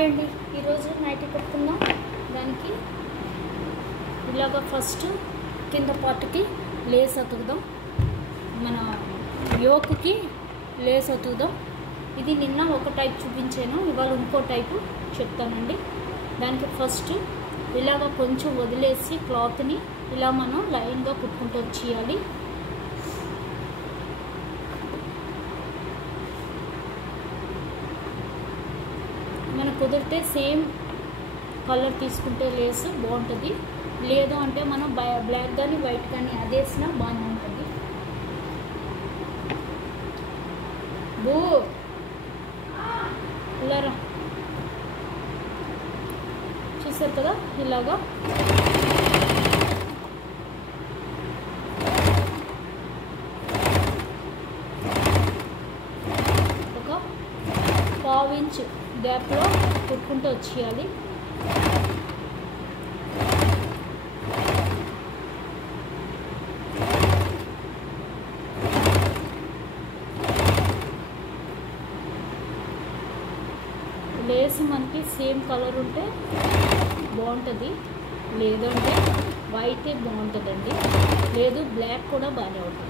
Hi అండి, ఈరోజు night కుట్టుకుందాం. దానికి ఇలాగ ఫస్ట్ కింద పార్ట్కి లేస్ అతుకుదాం. మన యోక్కి లేస్ అతుకుదాం. ఇది నిన్న ఒక టైప్ చూపించాను, ఇవాళ ఇంకో టైపు చెప్తానండి. దానికి ఫస్ట్ ఇలాగ కొంచెం వదిలేసి క్లాత్ని ఇలా మనం లైన్గా కుట్టుకుంటూ వచ్చేయాలి. మనకు కుదిరితే సేమ్ కలర్ తీసుకుంటే లేస్ బాగుంటుంది. లేదు అంటే మనం బ్లాక్ కానీ వైట్ కానీ అది వేసినా బాగానే ఉంటుంది. బూ ఇలారా చూసారు కదా, ఇలాగా ఒక 1/2 ఇంచ్ గ్యాప్లో కుట్టుకుంటూ వచ్చేయాలి. లేస్ మనకి సేమ్ కలర్ ఉంటే బాగుంటుంది, లేదంటే వైటే బాగుంటుందండి. లేదు బ్లాక్ కూడా బాగానే ఉంటుంది.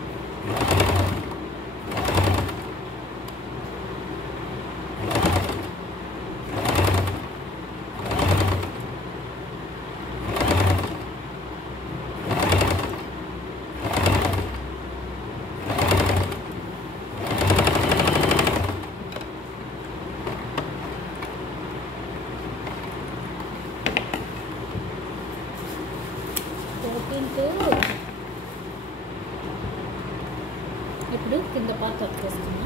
ఇప్పుడు కింద పార్ట్ అతికేస్తున్నా.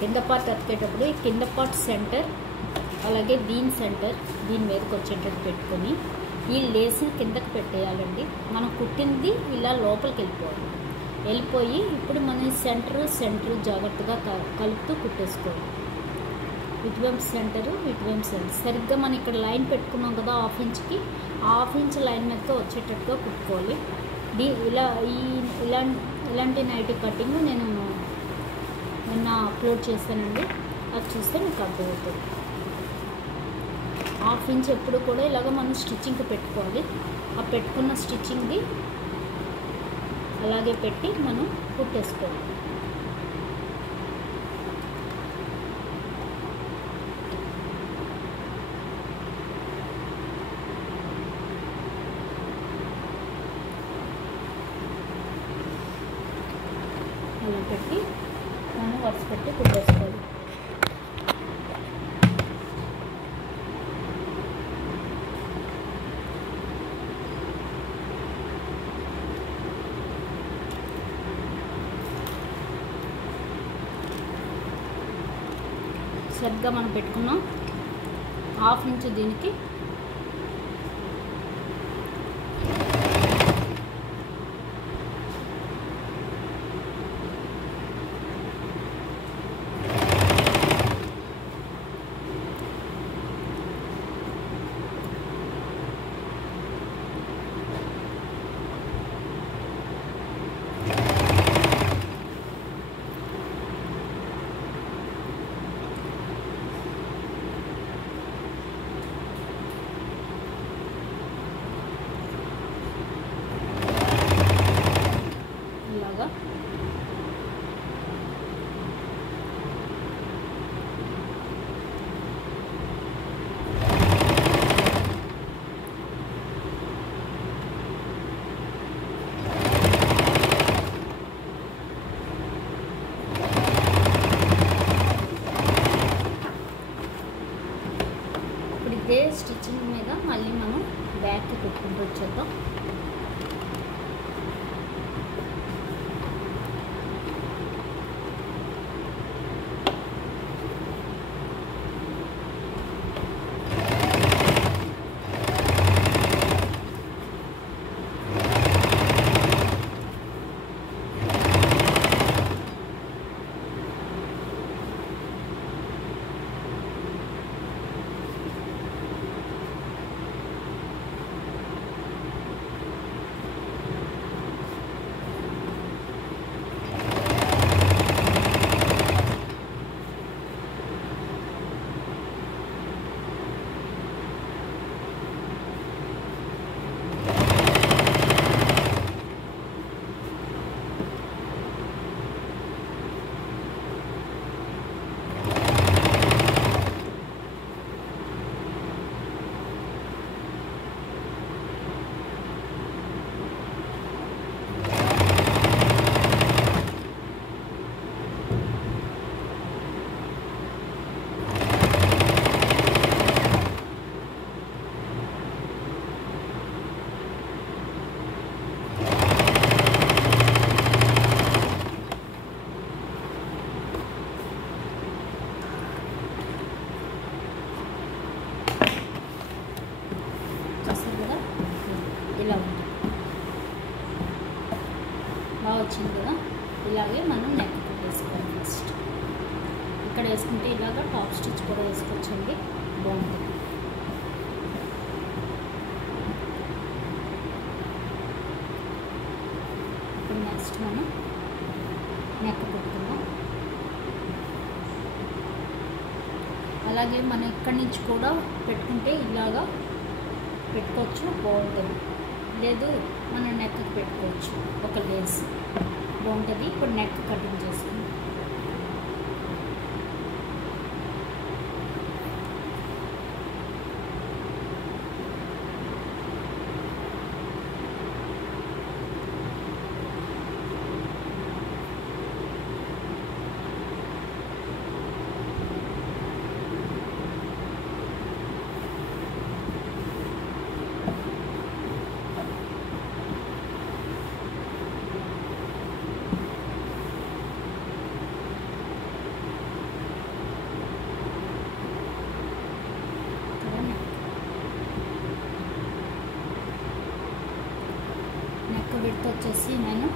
కింద పార్ట్ అతికేటప్పుడు ఈ కింద పార్ట్ సెంటర్ అలాగే దీని సెంటర్ దీని మీదకి వచ్చేటట్టు పెట్టుకొని ఈ లేస్ని కిందకి పెట్టేయాలండి. మనం కుట్టింది ఇలా లోపలికి వెళ్ళిపోయి ఇప్పుడు మనం సెంటర్ జాగ్రత్తగా కలుపుతూ కుట్టేసుకోవాలి. ఇటువైపు సెంటరు ఇటువైపు సెంటర్ సరిగ్గా మనం ఇక్కడ లైన్ పెట్టుకున్నాం కదా, 1/2 ఇంచ్కి 1/2 ఇంచ్ లైన్ మీదగా వచ్చేటట్టుగా కుట్టుకోవాలి. ఇలాంటి నైట్ కటింగ్ నేను నిన్న అప్లోడ్ చేస్తానండి, అది చూస్తే మీకు అర్థమవుతుంది. 1/2 ఇంచ్ ఎప్పుడు కూడా ఇలాగ మనం స్టిచ్చింగ్కి పెట్టుకోవాలి. ఆ పెట్టుకున్న స్టిచ్చింగ్ది అలాగే పెట్టి మనం కుట్టేసుకోవాలి. అలా పెట్టి మనం వరుస పెట్టి కుట్టేసుకోవాలి. సరిగ్గా మనం పెట్టుకున్నాం 1/2 ఇంచ్ దీనికి ఇదే స్టిచ్చింగ్ మీద మళ్ళీ మనం బ్యాక్కి కుట్టుకుంటూ వచ్చేద్దాం. బాగా వచ్చింది కదా. ఇలాగే మనం నెక్ వేసుకోవాలి. ఫస్ట్ ఇక్కడ వేసుకుంటే ఇలాగ టాప్ స్టిచ్ కూడా వేసుకోవచ్చండి, బాగుంటుంది. ఇప్పుడు నెక్స్ట్ మనం నెక్ కుట్టుకుందాం. అలాగే మనం ఇక్కడి నుంచి కూడా పెట్టుకుంటే ఇలాగా పెట్టుకోవచ్చు, బాగుంటుంది. లేదు మనం నెక్కి పెట్టుకోవచ్చు, ఒక లేస్ బాగుంటుంది. ఇప్పుడు నెక్ కటింగ్ చేసుకుందాం. విడ్త్ వచ్చేసి నేను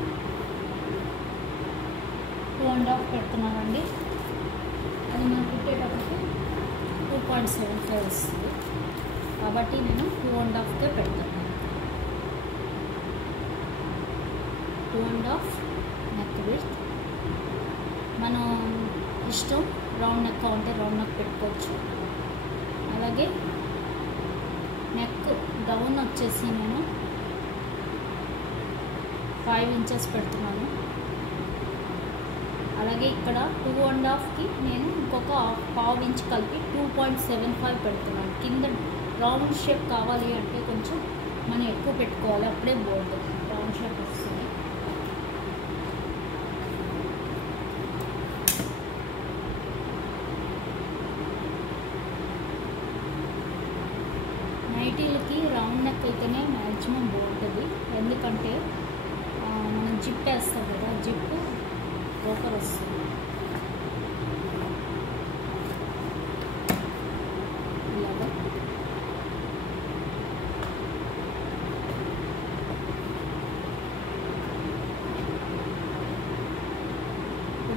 2.5 పెడుతున్నానండి. అది మనం కుట్టేటప్పటికి 2.75 వస్తుంది కాబట్టి నేను 2.5కే పెడుతున్నాను. 2.5 నెక్ విడ్త్. మనం ఇష్టం రౌండ్ నెక్ ఉంటే రౌండ్ నెక్ పెట్టుకోవచ్చు. అలాగే నెక్ డౌన్ వచ్చేసి నేను 5 ఇంచెస్ పెడుతున్నాను. అలాగే ఇక్కడ 2.5కి నేను ఇంకొక 1/2 ఇంచ్ కలిపి 2.75 పెడుతున్నాను. కింద రౌండ్ షేప్ కావాలి అంటే కొంచెం మనం ఎక్కువ పెట్టుకోవాలి, అప్పుడే బాగుంటుంది, రౌండ్ షేప్ వస్తుంది. నైటీలకి రౌండ్ నెక్ అయితేనే మ్యాక్సిమం బాగుంటుంది. ఎందుకంటే మనం జిప్ వేస్తాం కదా, జిప్ ఓపర్ వస్తుంది. ఇలాగా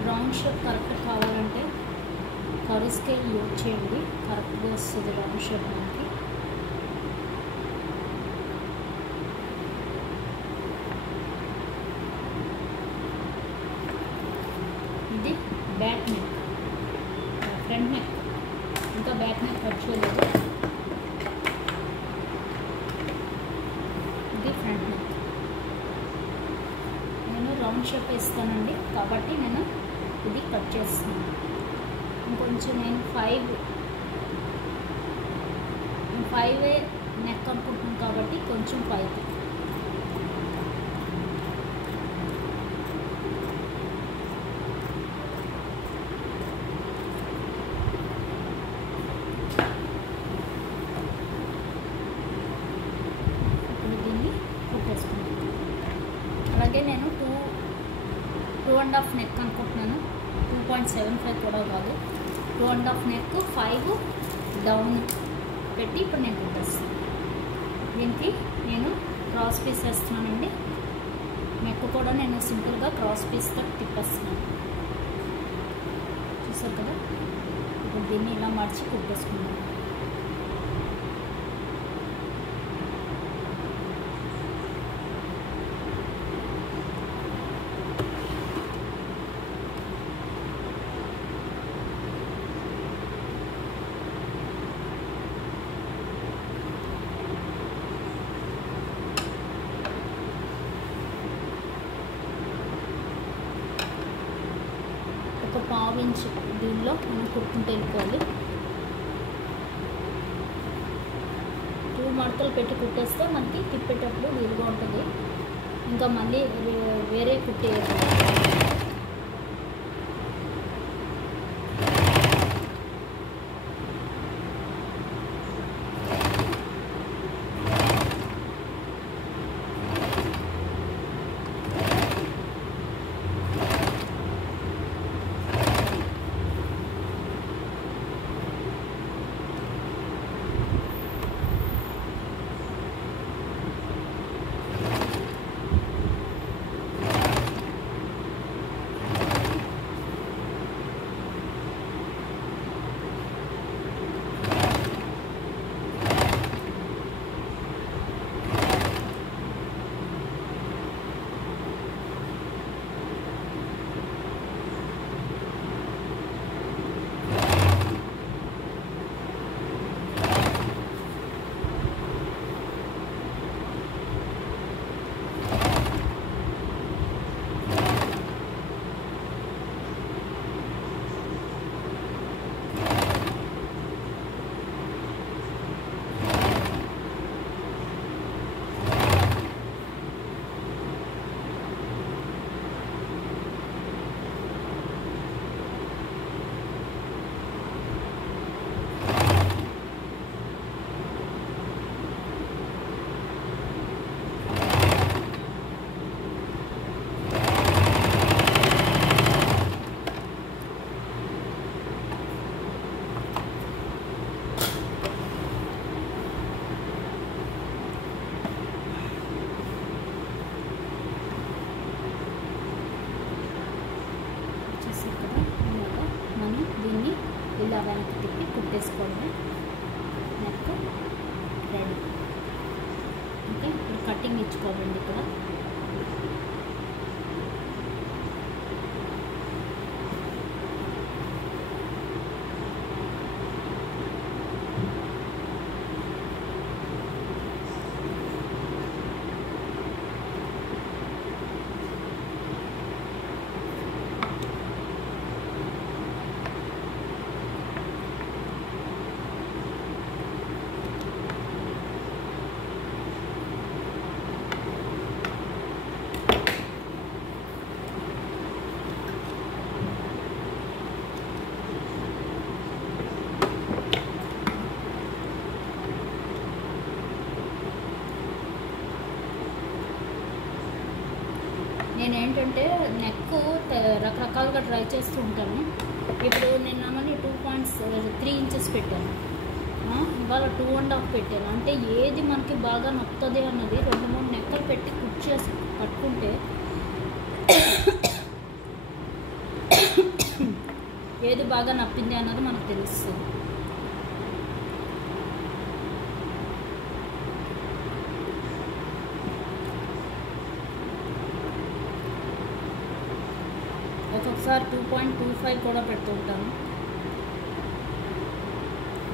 రౌండ్ షేప్ కరెక్ట్ కావాలంటే కర్వ్ స్కేల్ యూజ్ చేయండి, కరెక్ట్గా వస్తుంది రౌండ్ షేప్ మనకి. ఇది బ్యాక్ నెక్, ఫ్రంట్ నెక్, ఇంకా బ్యాక్ నెక్ కట్ చేయలేదు. ఇది ఫ్రంట్ నెక్. నేను రౌండ్ షేప్ ఇస్తానండి కాబట్టి నేను ఇది కట్ చేస్తున్నాను. ఇంకొంచెం నేను 5 నెక్ అనుకుంటున్నాను కాబట్టి కొంచెం 5 అలాగే నేను 2.5 నెక్ అనుకుంటున్నాను, 2.75 కూడా కాదు. 2.5 నెక్ 5 డౌన్ పెట్టి ఇప్పుడు నేను కుట్టేస్తాను. దీనికి నేను క్రాస్ పీస్ వేస్తున్నానండి. నెక్ కూడా నేను సింపుల్గా క్రాస్ పీస్తో తిప్పేస్తున్నాను, చూసారు కదా. ఇప్పుడు దీన్ని ఇలా మడిచి కుట్టేసుకున్నాను. ఒక 1/2 ఇంచ్ దీనిలో మనం కుట్టుకుంటూ వెళ్ళిపోవాలి. 2 మడతలు పెట్టి కుట్టేస్తే మనకి తిప్పేటప్పుడు వీలుగా ఉంటుంది. ఇంకా మళ్ళీ వేరే కుట్టేయాలి. వెనక్కి తిప్పి కుట్టేసుకోవడమే. Neck ready. ఓకే, ఇప్పుడు కటింగ్ ఇచ్చుకోవాలండి. ఇక్కడ నేనేంటంటే నెక్ రకరకాలుగా ట్రై చేస్తూ ఉంటాను. ఇప్పుడు నేను నామని 2.3 ఇంచెస్ పెట్టాను, ఇవాళ 2.5 పెట్టాను. అంటే ఏది మనకి బాగా నొప్పుతుంది అన్నది 2-3 నెక్కలు పెట్టి కుచ్చేసి కట్టుకుంటే ఏది బాగా నప్పింది అన్నది మనకు తెలుస్తుంది. ఒక్కొక్కసారి 2.25 కూడా పెడుతూ ఉంటాను.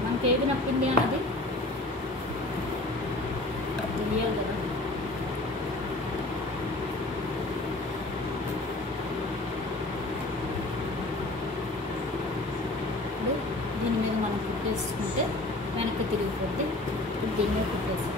మనకి ఏది నప్పింది అన్నది తెలియాలి కదా. ఇప్పుడు దీని మీద మనం కుట్టేసుకుంటే వెనక్కి తిరిగిపోతే ఇప్పుడు దీని మీద కుట్టేసాం.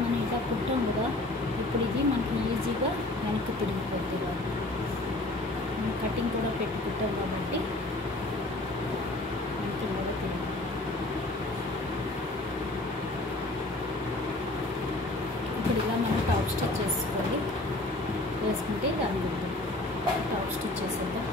మనం ఇలా కుట్టాం కదా, ఇప్పుడు ఇది మనకి ఈజీగా వెనక్కి తిరిగిపోద్ది. మనం కటింగ్ కూడా పెట్టి కుట్టాం కాబట్టి వెనక్కి కూడా తిరిగి. ఇప్పుడు ఇలా మనం టాప్ స్టిచ్ చేసుకోవాలి. వేసుకుంటే దాని టాప్ స్టిచ్ చేసేద్దాం.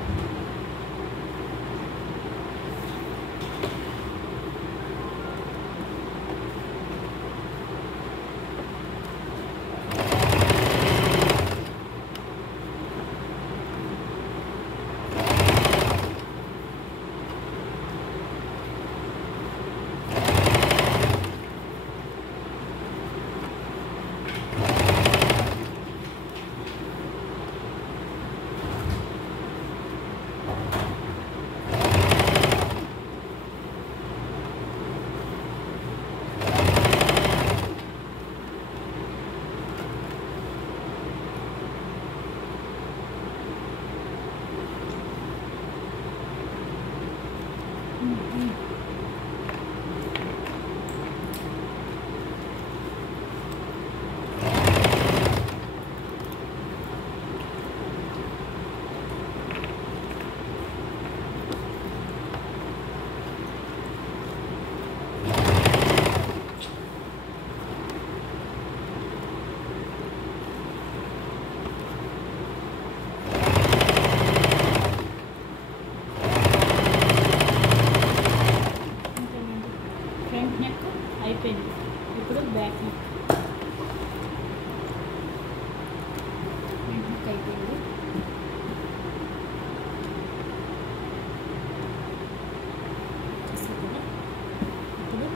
అయిపోయింది. ఇప్పుడు బ్యాక్ నెక్ అయిపోయింది. చూసి కూడా ఇప్పుడు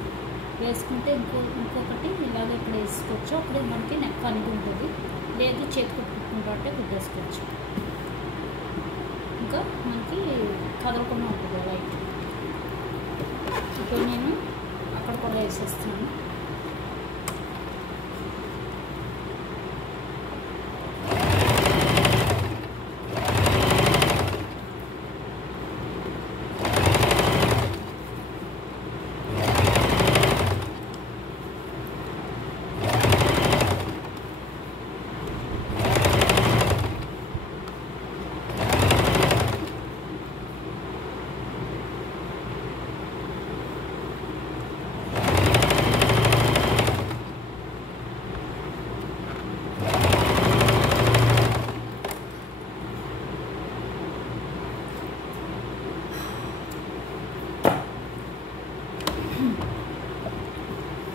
వేసుకుంటే ఇంకొకటి ఇలాగ ఇక్కడ వేసుకోవచ్చు. అప్పుడు మనకి నెక్ అనేది ఉంటుంది. లేదు చేతి కుట్టుకుంటే కుట్టేసుకోవచ్చు. ఇంకా మనకి కదలకుండా ఉంటుంది లైట్. ఇప్పుడు నేను అక్కడ కూడా వేసేస్తున్నాను.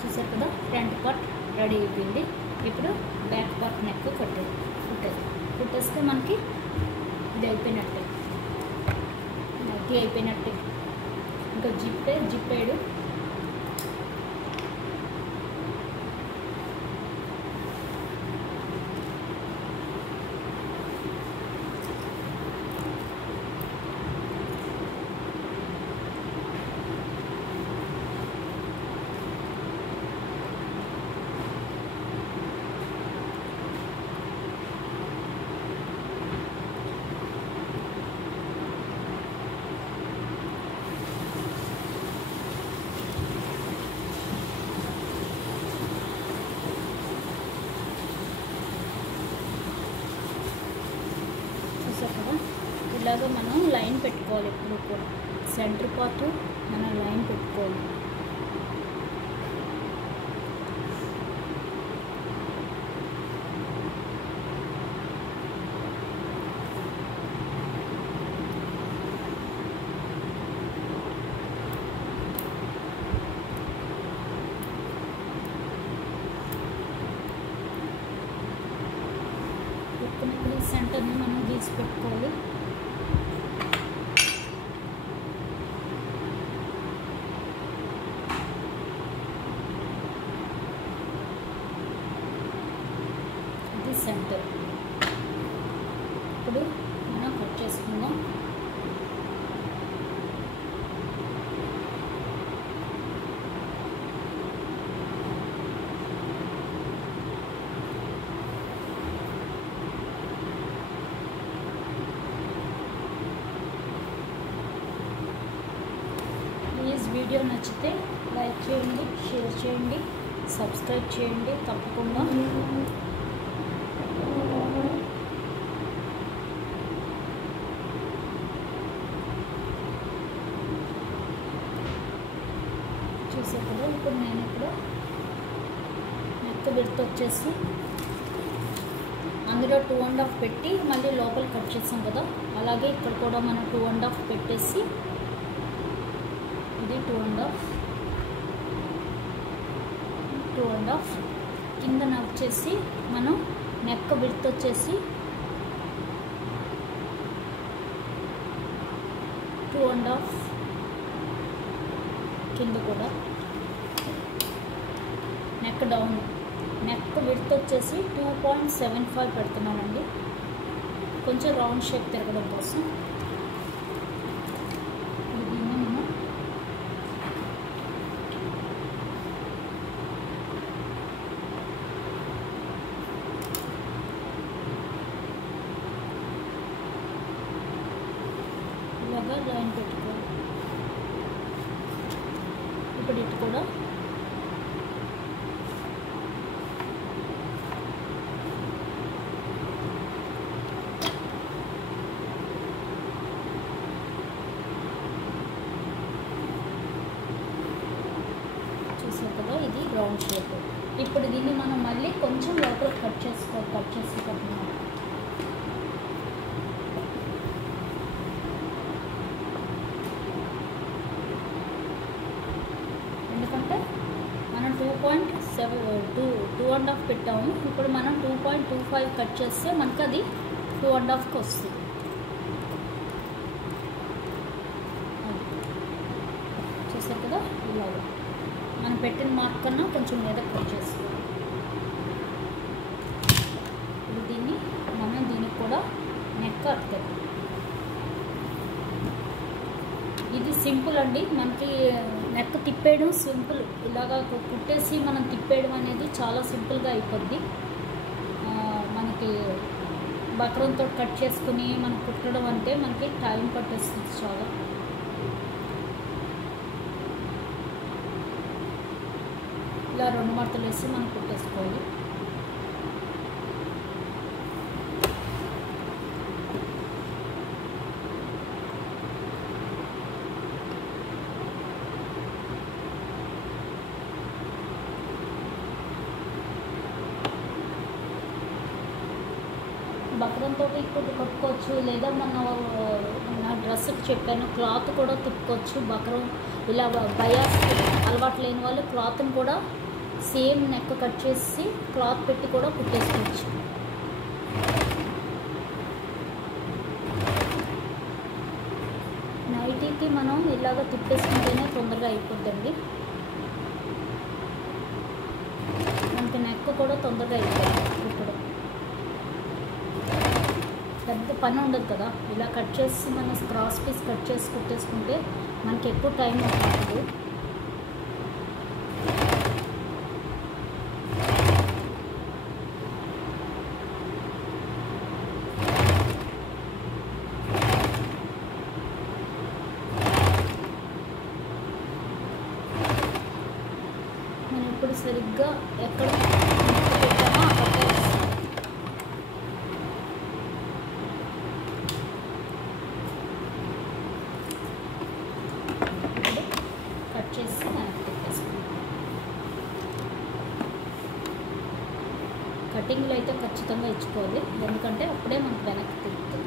చూసారు కదా, ఫ్రంట్ పార్ట్ రెడీ అయిపోయింది. ఇప్పుడు బ్యాక్ పార్ట్ నెక్ కుట్టేస్తే మనకి ఇది అయిపోయినట్టే, నెక్ అయిపోయినట్టే. ఇంకా జిప్పేడు కదా, ఇలాగ మనం లైన్ పెట్టుకోవాలి. ఎప్పుడు కూడా సెంటర్ పార్ట్ మనం లైన్ పెట్టుకోవాలి. ఇప్పుడు సెంటర్ని మనం గీసి పెట్టుకోవాలి. ఇది సెంటర్. ఇప్పుడు మనం కట్ చేసుకుందాం. వీడియో నచ్చితే లైక్ చేయండి, షేర్ చేయండి, సబ్స్క్రైబ్ చేయండి తప్పకుండా. చూసే కదా, ఇప్పుడు నేను ఇక్కడ నెక్ విడ్త్ వచ్చేసి అందులో 2.5 పెట్టి మళ్ళీ లోపల కట్ చేసాం కదా, అలాగే ఇక్కడ కూడా మనం 2.5 పెట్టేసి ఇది 2.5 కిందన వచ్చేసి మనం నెక్ విడ్త్ వచ్చేసి 2.5 కింద కూడా నెక్ డౌన్ నెక్ విడ్త్ వచ్చేసి 2.75 పెడుతున్నానండి, కొంచెం రౌండ్ షేప్ తిరగడం కోసం. లైన్ పెట్టుకోవాలి. ఇప్పుడు ఇటు కూడా చూసారు కదా, ఇది రౌండ్ షేప్. ఇప్పుడు దీన్ని మనం మళ్ళీ కొంచెం లోపల కట్ చేసుకుంటున్నాం. ఎందుకంటే మనం 2.5 పెట్టాము, ఇప్పుడు మనం 2.25 కట్ చేస్తే మనకు అది 2.5కి వస్తుంది. చూసారు కదా, ఇలాగా మనం పెట్టిన మార్క్ కన్నా కొంచెం మీద కట్ చేసుకోవాలి. ఇప్పుడు దీనికి కూడా నెక్ అతుకుతాం. ఇది సింపుల్ అండి, మనకి నెక్ తిప్పేయడం సింపుల్. ఇలాగా కుట్టేసి మనం తిప్పేయడం అనేది చాలా సింపుల్గా అయిపోద్ది. మనకి బక్రంతో కట్ చేసుకుని మనం కుట్టడం అంటే మనకి టైం పట్టేస్తుంది చాలా. ఇలా 2 మడతలు వేసి మనం కుట్టేసుకోవాలి. బక్రంతో ఇప్పుడు కట్టుకోవచ్చు, లేదా నా డ్రెస్కి చెప్పాను క్లాత్ కూడా తిప్పుకోవచ్చు. బక్రం ఇలా బయాస్ అలవాటు లేని వాళ్ళు క్లాత్ని కూడా సేమ్ నెక్ కట్ చేసి క్లాత్ పెట్టి కూడా కుట్టేసుకోవచ్చు. నైటీకి మనం ఇలాగ తిప్పేసుకుంటేనే తొందరగా అయిపోద్దండి. మనకి నెక్ కూడా తొందరగా అయిపోద్ది కుట్టడం. పెద్ద పని ఉండదు కదా, ఇలా కట్ చేసి మనం క్రాస్ పీస్ కట్ చేసి కుట్టేసుకుంటే మనకి ఎక్కువ టైం అవుతుంది. మనం ఇప్పుడు సరిగ్గా ఎక్కడ పెట్టామో అక్కడ చేసి మనకి తిప్పేసుకుంటాం. కటింగ్లో అయితే ఖచ్చితంగా ఇచ్చుకోవాలి, ఎందుకంటే అప్పుడే మనకు వెనక్కి తిరుగుతుంది.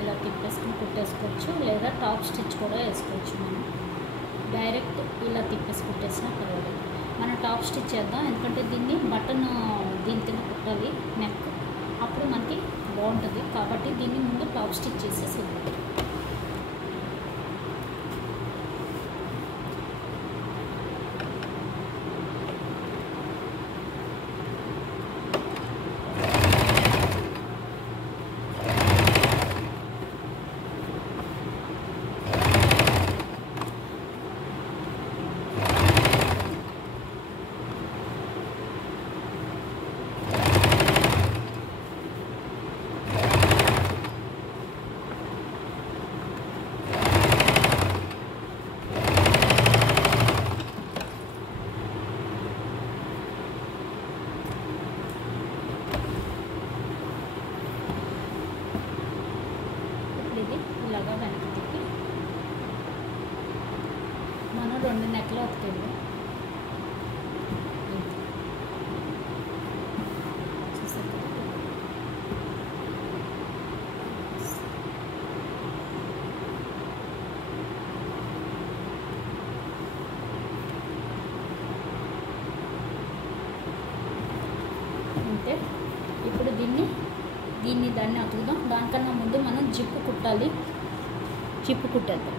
ఇలా తిప్పేసుకుని కుట్టేసుకోవచ్చు, లేదా టాప్ స్టిచ్ కూడా వేసుకోవచ్చు. మనం డైరెక్ట్ ఇలా తిప్పేసి కుట్టేసినా పర్వాలేదు. మనం టాప్ స్టిచ్ చేద్దాం, ఎందుకంటే దీన్ని బటన్ దీని కింద కుట్టాలి నెక్, అప్పుడు మనకి బాగుంటుంది. కాబట్టి దీన్ని ముందు టాప్ స్టిచ్ చేసేసి ఇలాగా వెనక్కి తిప్పి మనం 2 నెక్లు అతుకండి. చూసారు కదా, అంటే ఇప్పుడు దాన్ని అతుకుదాం. దానికన్నా ముందు మనం జిప్పు కుట్టాలి. జిప్పు కుట్టేద్దాం.